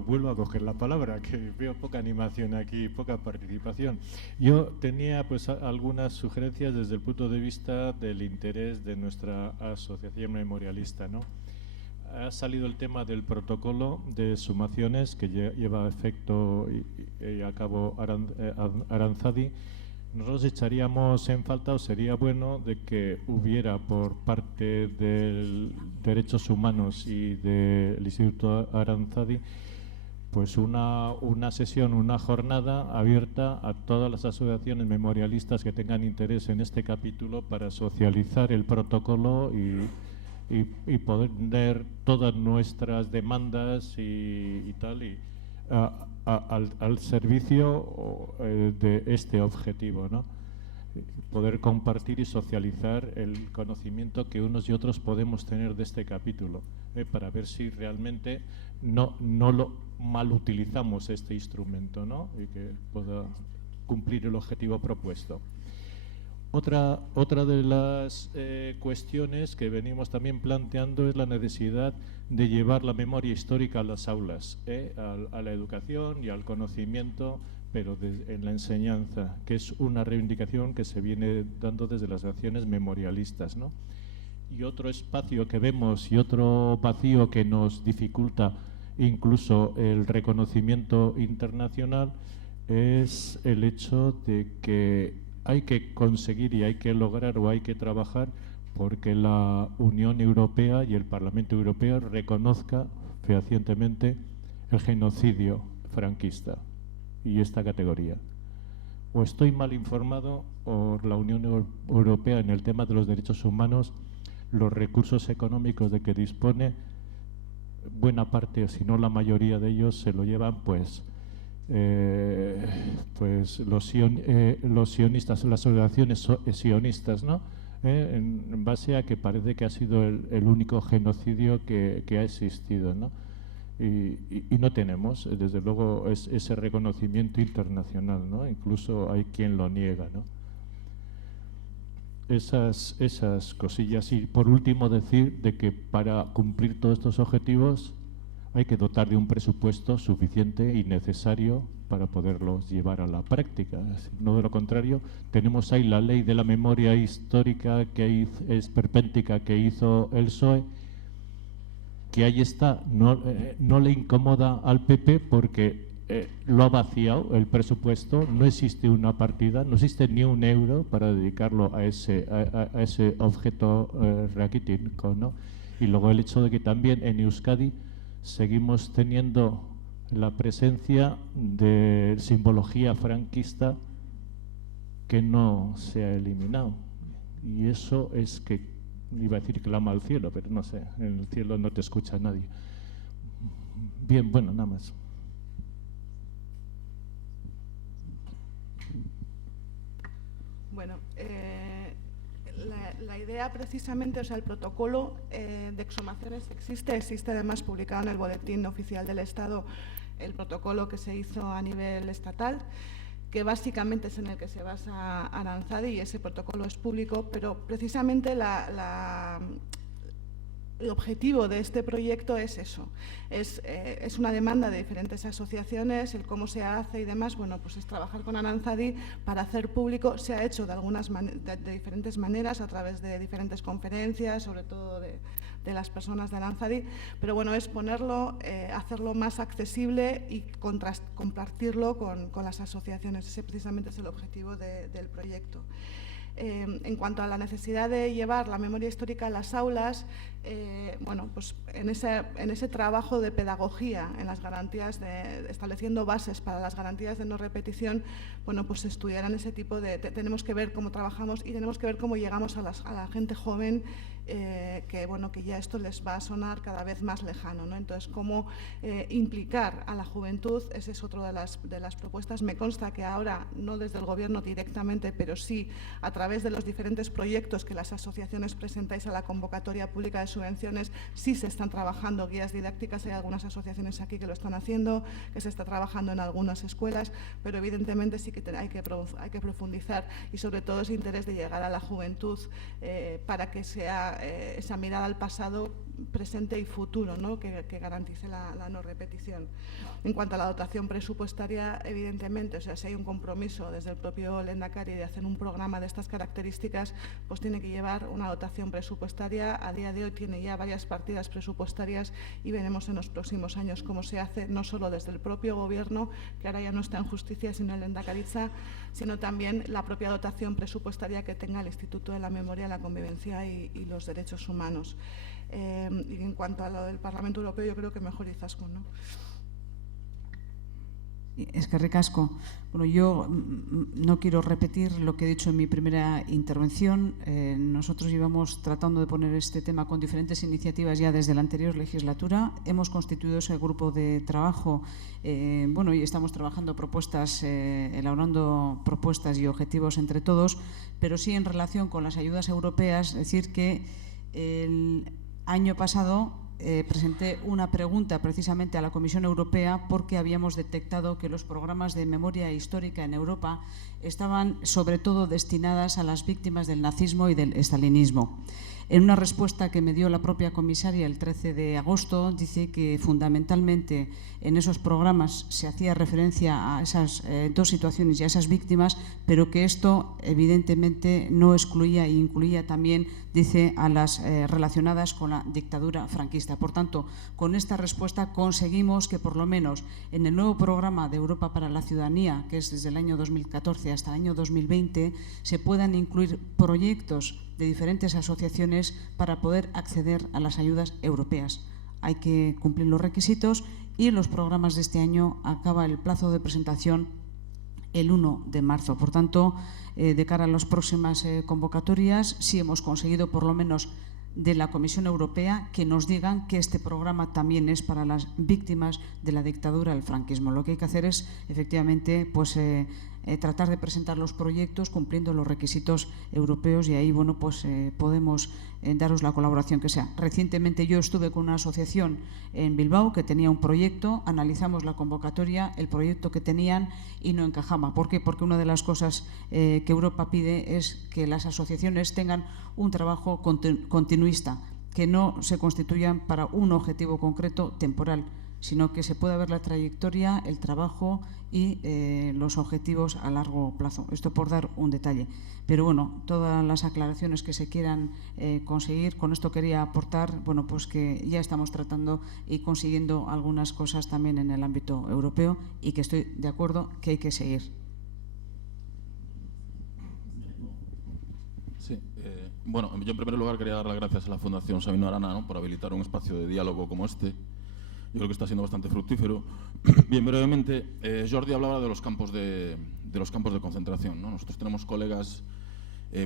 Vuelvo a coger la palabra, que veo poca animación aquí, poca participación. Yo tenía pues algunas sugerencias desde el punto de vista del interés de nuestra asociación memorialista, ¿no? Ha salido el tema del protocolo de sumaciones que lleva a efecto y a cabo Aranzadi. Nosotros echaríamos en falta, o sería bueno, de que hubiera por parte de Derechos Humanos y del Instituto Aranzadi pues una sesión, una jornada abierta a todas las asociaciones memorialistas que tengan interés en este capítulo para socializar el protocolo y poner todas nuestras demandas y tal al servicio de este objetivo, ¿no? Poder compartir y socializar el conocimiento que unos y otros podemos tener de este capítulo, para ver si realmente no lo mal utilizamos este instrumento, ¿no? Y que pueda cumplir el objetivo propuesto. Otra de las cuestiones que venimos también planteando es la necesidad de llevar la memoria histórica a las aulas, a la educación y al conocimiento, pero en la enseñanza, que es una reivindicación que se viene dando desde las acciones memorialistas, ¿no? Y otro espacio que vemos y otro vacío que nos dificulta incluso el reconocimiento internacional es el hecho de que hay que conseguir y hay que lograr o hay que trabajar porque la Unión Europea y el Parlamento Europeo reconozca fehacientemente el genocidio franquista y esta categoría. O estoy mal informado o la Unión Europea en el tema de los derechos humanos, los recursos económicos de que dispone, buena parte, o si no la mayoría de ellos, se lo llevan pues los sionistas, las organizaciones sionistas, ¿no? En base a que parece que ha sido el único genocidio que ha existido, ¿no? Y no tenemos, desde luego, ese reconocimiento internacional, ¿no? Incluso hay quien lo niega, ¿no? Esas cosillas. Y por último decir de que para cumplir todos estos objetivos hay que dotar de un presupuesto suficiente y necesario para poderlos llevar a la práctica. No de lo contrario, tenemos ahí la ley de la memoria histórica que es perpéntica que hizo el PSOE, que ahí está, no le incomoda al PP porque lo ha vaciado el presupuesto, no existe una partida, no existe ni un euro para dedicarlo a ese objeto raquítico, ¿no? Y luego el hecho de que también en Euskadi seguimos teniendo la presencia de simbología franquista que no se ha eliminado. Y eso es que, iba a decir clama al cielo, pero no sé, en el cielo no te escucha nadie. Bien, bueno, nada más. Bueno, la idea precisamente, o sea, el protocolo de exhumaciones existe además publicado en el Boletín Oficial del Estado, el protocolo que se hizo a nivel estatal, que básicamente es en el que se basa Aranzadi, y ese protocolo es público, pero precisamente el objetivo de este proyecto es eso, es una demanda de diferentes asociaciones, el cómo se hace y demás, bueno, pues es trabajar con Aranzadi para hacer público. Se ha hecho de diferentes maneras, a través de diferentes conferencias, sobre todo de las personas de Aranzadi, pero bueno, es ponerlo, hacerlo más accesible y compartirlo con las asociaciones. Ese precisamente es el objetivo del proyecto. En cuanto a la necesidad de llevar la memoria histórica a las aulas, bueno, pues en ese trabajo de pedagogía, en las garantías estableciendo bases para las garantías de no repetición, bueno, pues estudiarán ese tipo tenemos que ver cómo trabajamos y tenemos que ver cómo llegamos a la gente joven, que bueno, que ya esto les va a sonar cada vez más lejano, ¿no? Entonces, cómo implicar a la juventud, esa es otra de las propuestas. Me consta que ahora, no desde el Gobierno directamente, pero sí a través de los diferentes proyectos que las asociaciones presentáis a la convocatoria pública de subvenciones, sí se están trabajando guías didácticas. Hay algunas asociaciones aquí que lo están haciendo, que se está trabajando en algunas escuelas, pero evidentemente sí que hay que profundizar, y sobre todo ese interés de llegar a la juventud para que sea esa mirada al pasado, presente y futuro, ¿no? que garantice la no repetición. En cuanto a la dotación presupuestaria, evidentemente, o sea, si hay un compromiso desde el propio Lehendakari de hacer un programa de estas características, pues tiene que llevar una dotación presupuestaria. A día de hoy tiene ya varias partidas presupuestarias y veremos en los próximos años cómo se hace, no solo desde el propio Gobierno, que ahora ya no está en Justicia, sino en Lehendakaritza, sino también la propia dotación presupuestaria que tenga el Instituto de la Memoria, la Convivencia y los Derechos Humanos. Y en cuanto a lo del Parlamento Europeo, yo creo que mejor Izaskun, ¿no? Es que ricasco. Bueno, yo no quiero repetir lo que he dicho en mi primera intervención. Nosotros llevamos tratando de poner este tema con diferentes iniciativas ya desde la anterior legislatura. Hemos constituido ese grupo de trabajo, y estamos trabajando propuestas, elaborando propuestas y objetivos entre todos, pero sí en relación con las ayudas europeas, decir que el año pasado presenté una pregunta precisamente a la Comisión Europea porque habíamos detectado que los programas de memoria histórica en Europa estaban sobre todo destinadas a las víctimas del nazismo y del estalinismo. En una respuesta que me dio la propia comisaria el 13 de agosto, dice que fundamentalmente en esos programas se hacía referencia a esas dos situaciones y a esas víctimas, pero que esto evidentemente no excluía e incluía también, dice, a las relacionadas con la dictadura franquista. Por tanto, con esta respuesta conseguimos que por lo menos en el nuevo programa de Europa para la Ciudadanía, que es desde el año 2014 hasta el año 2020, se puedan incluir proyectos de diferentes asociaciones para poder acceder a las ayudas europeas. Hay que cumplir los requisitos y los programas de este año acaba el plazo de presentación el 1 de marzo. Por tanto, de cara a las próximas convocatorias, sí hemos conseguido por lo menos de la Comisión Europea que nos digan que este programa también es para las víctimas de la dictadura del franquismo. Lo que hay que hacer es, efectivamente, pues tratar de presentar los proyectos cumpliendo los requisitos europeos y ahí, bueno, pues podemos daros la colaboración que sea. Recientemente yo estuve con una asociación en Bilbao que tenía un proyecto, analizamos la convocatoria, el proyecto que tenían y no encajaba. ¿Por qué? Porque una de las cosas que Europa pide es que las asociaciones tengan un trabajo continuista, que no se constituyan para un objetivo concreto temporal, sino que se pueda ver la trayectoria, el trabajo y los objetivos a largo plazo. Esto por dar un detalle. Pero bueno, todas las aclaraciones que se quieran conseguir, con esto quería aportar, bueno, pues que ya estamos tratando y consiguiendo algunas cosas también en el ámbito europeo y que estoy de acuerdo que hay que seguir. Sí, bueno, yo en primer lugar quería dar las gracias a la Fundación Sabino Arana, ¿no?, por habilitar un espacio de diálogo como este. Yo creo que está siendo bastante fructífero. Bien, brevemente, Jordi hablaba de los campos de concentración, ¿no? Nosotros tenemos colegas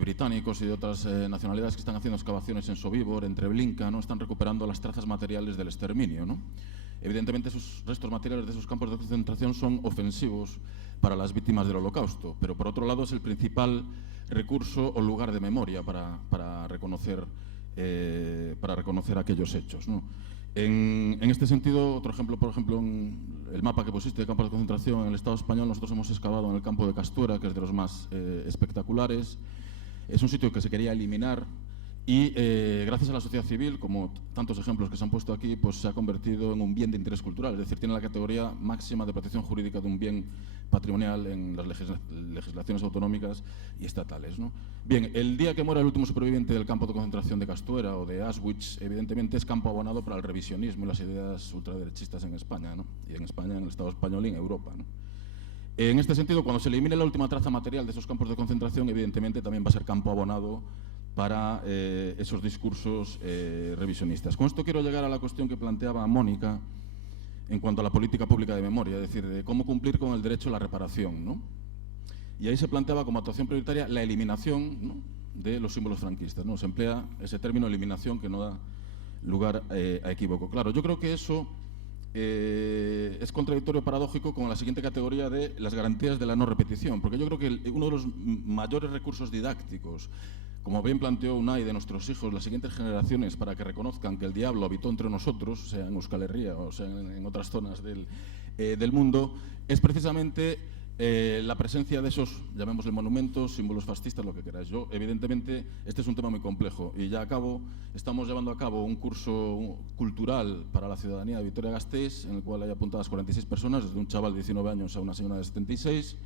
británicos y de otras nacionalidades que están haciendo excavaciones en Sobibor, en Treblinka, ¿no? Están recuperando las trazas materiales del exterminio, ¿no? Evidentemente, esos restos materiales de esos campos de concentración son ofensivos para las víctimas del Holocausto, pero por otro lado es el principal recurso o lugar de memoria para reconocer aquellos hechos, ¿no? En este sentido, otro ejemplo, por ejemplo, en el mapa que pusiste de campos de concentración en el Estado español, nosotros hemos excavado en el campo de Castuera, que es de los más espectaculares. Es un sitio que se quería eliminar y gracias a la sociedad civil, como tantos ejemplos que se han puesto aquí, pues se ha convertido en un bien de interés cultural, es decir, tiene la categoría máxima de protección jurídica de un bien patrimonial en las legislaciones autonómicas y estatales, ¿no? Bien, el día que muera el último superviviente del campo de concentración de Castuera o de Auschwitz, evidentemente es campo abonado para el revisionismo y las ideas ultraderechistas en España, ¿no? Y en España, en el Estado español y en Europa, ¿no? En este sentido, cuando se elimine la última traza material de esos campos de concentración, evidentemente también va a ser campo abonado para esos discursos revisionistas. Con esto quiero llegar a la cuestión que planteaba Mónica en cuanto a la política pública de memoria, es decir, de cómo cumplir con el derecho a la reparación, ¿no? Y ahí se planteaba como actuación prioritaria la eliminación, ¿no?, de los símbolos franquistas, ¿no? Se emplea ese término eliminación que no da lugar a equívoco. Claro, yo creo que eso es contradictorio, paradójico con la siguiente categoría de las garantías de la no repetición, porque yo creo que uno de los mayores recursos didácticos, como bien planteó Unai, de nuestros hijos, las siguientes generaciones, para que reconozcan que el diablo habitó entre nosotros, sea en Euskal Herria o sea en otras zonas del mundo, es precisamente la presencia de esos, llamémosle monumentos, símbolos fascistas, lo que queráis. Yo, evidentemente, este es un tema muy complejo y ya estamos llevando a cabo un curso cultural para la ciudadanía de Vitoria-Gasteiz, en el cual hay apuntadas 46 personas, desde un chaval de 19 años a una señora de 76.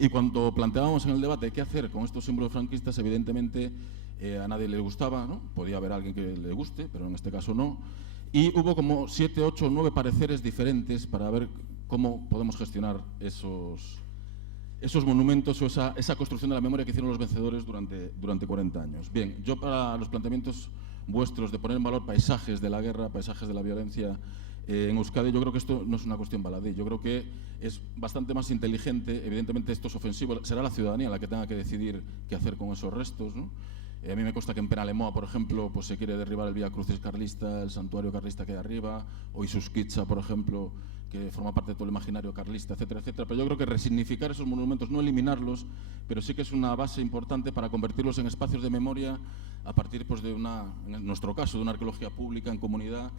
Y cuando planteábamos en el debate qué hacer con estos símbolos franquistas, evidentemente a nadie le gustaba, ¿no? Podía haber alguien que le guste, pero en este caso no. Y hubo como 7, 8, 9 pareceres diferentes para ver cómo podemos gestionar esos monumentos o esa construcción de la memoria que hicieron los vencedores durante 40 años. Bien, yo para los planteamientos vuestros de poner en valor paisajes de la guerra, paisajes de la violencia en Euskadi, yo creo que esto no es una cuestión baladí, yo creo que es bastante más inteligente. Evidentemente esto es ofensivo, será la ciudadanía la que tenga que decidir qué hacer con esos restos, ¿no? A mí me consta que en Penalemoa, por ejemplo, pues se quiere derribar el Vía Crucis carlista, el santuario carlista que hay arriba, o Isuskitza, por ejemplo, que forma parte de todo el imaginario carlista, etcétera, etcétera. Pero yo creo que resignificar esos monumentos, no eliminarlos, pero sí que es una base importante para convertirlos en espacios de memoria a partir, pues, en nuestro caso, de una arqueología pública en comunidad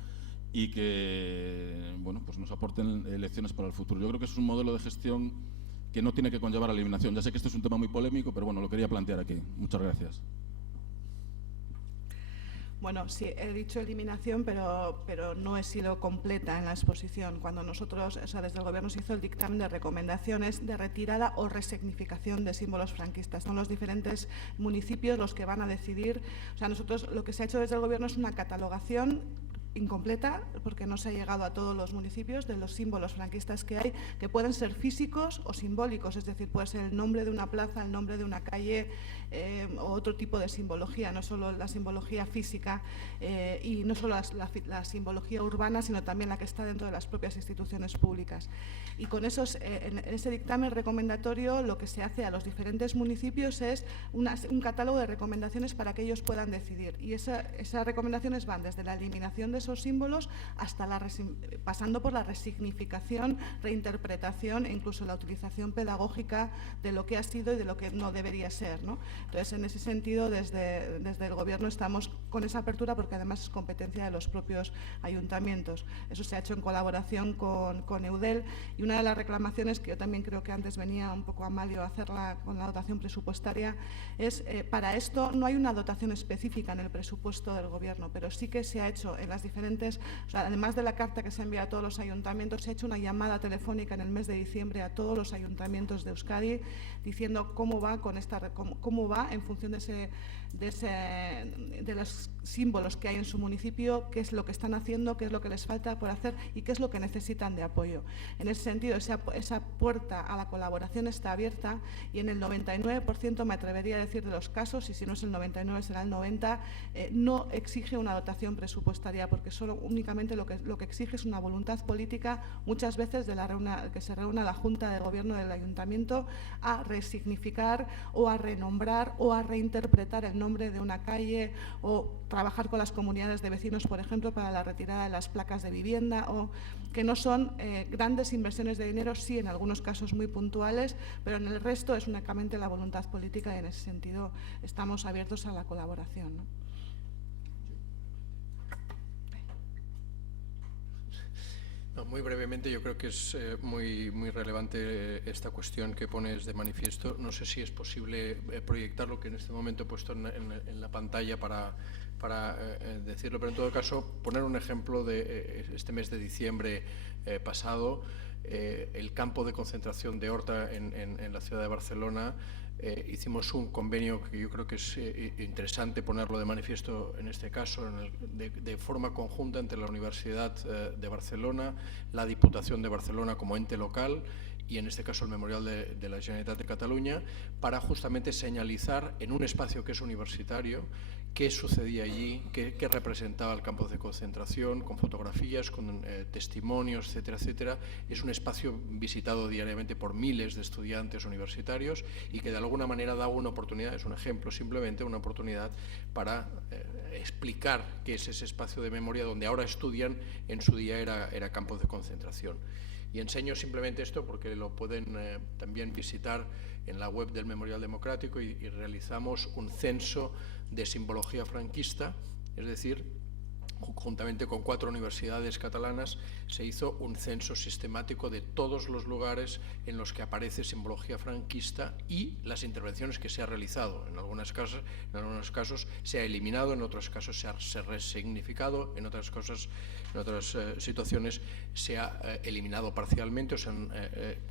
y que, bueno, pues nos aporten lecciones para el futuro. Yo creo que es un modelo de gestión que no tiene que conllevar a la eliminación. Ya sé que este es un tema muy polémico, pero bueno, lo quería plantear aquí. Muchas gracias. Bueno, sí, he dicho eliminación, pero no he sido completa en la exposición. Cuando nosotros, o sea, desde el Gobierno se hizo el dictamen de recomendaciones de retirada o resignificación de símbolos franquistas. Son los diferentes municipios los que van a decidir. O sea, nosotros lo que se ha hecho desde el Gobierno es una catalogación incompleta, porque no se ha llegado a todos los municipios, de los símbolos franquistas que hay, que pueden ser físicos o simbólicos, es decir, puede ser el nombre de una plaza, el nombre de una calle o otro tipo de simbología, no solo la simbología física y no solo la simbología urbana, sino también la que está dentro de las propias instituciones públicas. Y con esos, en ese dictamen recomendatorio, lo que se hace a los diferentes municipios es un catálogo de recomendaciones para que ellos puedan decidir. Y esas recomendaciones van desde la eliminación de esos símbolos hasta pasando por la resignificación, reinterpretación e incluso la utilización pedagógica de lo que ha sido y de lo que no debería ser, ¿no? Entonces, en ese sentido, desde el Gobierno estamos con esa apertura, porque además es competencia de los propios ayuntamientos. Eso se ha hecho en colaboración con Eudel, y una de las reclamaciones que yo también creo que antes venía un poco a Amalio a hacerla con la dotación presupuestaria es, para esto no hay una dotación específica en el presupuesto del Gobierno, pero sí que se ha hecho en las diferentes, o sea, además de la carta que se envía a todos los ayuntamientos, se ha hecho una llamada telefónica en el mes de diciembre a todos los ayuntamientos de Euskadi diciendo cómo va cómo va en función de los símbolos que hay en su municipio, qué es lo que están haciendo, qué es lo que les falta por hacer y qué es lo que necesitan de apoyo. En ese sentido, esa puerta a la colaboración está abierta, y en el 99%, me atrevería a decir, de los casos, y si no es el 99 será el 90%, no exige una dotación presupuestaria, porque únicamente lo que exige es una voluntad política, muchas veces que se reúna la Junta de Gobierno del Ayuntamiento a resignificar o a renombrar o a reinterpretar el nombre de una calle, o trabajar con las comunidades de vecinos, por ejemplo, para la retirada de las placas de vivienda, o que no son grandes inversiones de dinero, sí, en algunos casos muy puntuales, pero en el resto es únicamente la voluntad política, y en ese sentido estamos abiertos a la colaboración, ¿no? No, muy brevemente, yo creo que es muy relevante esta cuestión que pones de manifiesto. No sé si es posible proyectar lo que en este momento he puesto en la pantalla para decirlo, pero en todo caso poner un ejemplo de este mes de diciembre pasado, el campo de concentración de Horta en la ciudad de Barcelona. Hicimos un convenio que yo creo que es interesante ponerlo de manifiesto en este caso, de forma conjunta entre la Universidad de Barcelona, la Diputación de Barcelona como ente local y en este caso el Memorial de la Generalitat de Cataluña, para justamente señalizar en un espacio que es universitario qué sucedía allí, qué representaba el campo de concentración, con fotografías, con testimonios, etcétera, etcétera. Es un espacio visitado diariamente por miles de estudiantes universitarios y que de alguna manera da una oportunidad, es un ejemplo simplemente, una oportunidad para explicar qué es ese espacio de memoria donde ahora estudian, en su día era campo de concentración. Y enseño simplemente esto porque lo pueden también visitar en la web del Memorial Democrático, y realizamos un censo de simbología franquista, es decir, juntamente con 4 universidades catalanas, se hizo un censo sistemático de todos los lugares en los que aparece simbología franquista y las intervenciones que se ha realizado. En algunos casos se ha eliminado, en otros casos se ha resignificado, en otras situaciones se ha eliminado parcialmente o se han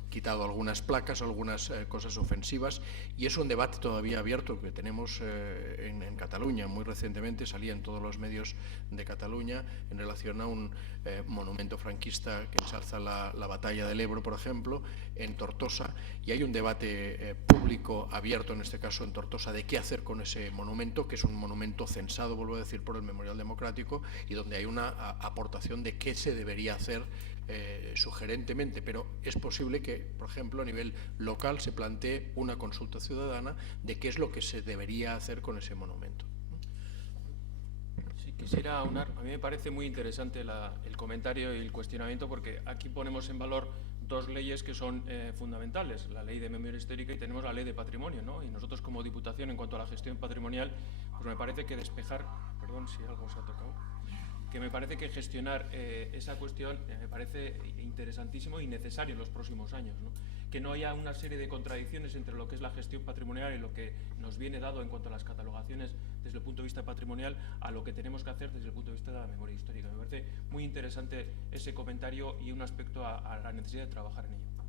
quitado algunas placas, algunas cosas ofensivas, y es un debate todavía abierto que tenemos en Cataluña. Muy recientemente salía en todos los medios de Cataluña en relación a un monumento franquista que ensalza la batalla del Ebro, por ejemplo, en Tortosa, y hay un debate público abierto, en este caso en Tortosa, de qué hacer con ese monumento, que es un monumento censado, vuelvo a decir, por el Memorial Democrático, y donde hay una aportación de qué se debería hacer sugerentemente, pero es posible que, por ejemplo, a nivel local se plantee una consulta ciudadana de qué es lo que se debería hacer con ese monumento. Sí, quisiera aunar. A mí me parece muy interesante el comentario y el cuestionamiento, porque aquí ponemos en valor 2 leyes que son fundamentales, la ley de memoria histórica y tenemos la ley de patrimonio, ¿no? Y nosotros como Diputación, en cuanto a la gestión patrimonial, pues me parece que despejar, perdón si algo se ha tocado, que me parece que gestionar esa cuestión me parece interesantísimo y necesario en los próximos años, ¿no? Que no haya una serie de contradicciones entre lo que es la gestión patrimonial y lo que nos viene dado en cuanto a las catalogaciones desde el punto de vista patrimonial a lo que tenemos que hacer desde el punto de vista de la memoria histórica. Me parece muy interesante ese comentario y un aspecto a la necesidad de trabajar en ello.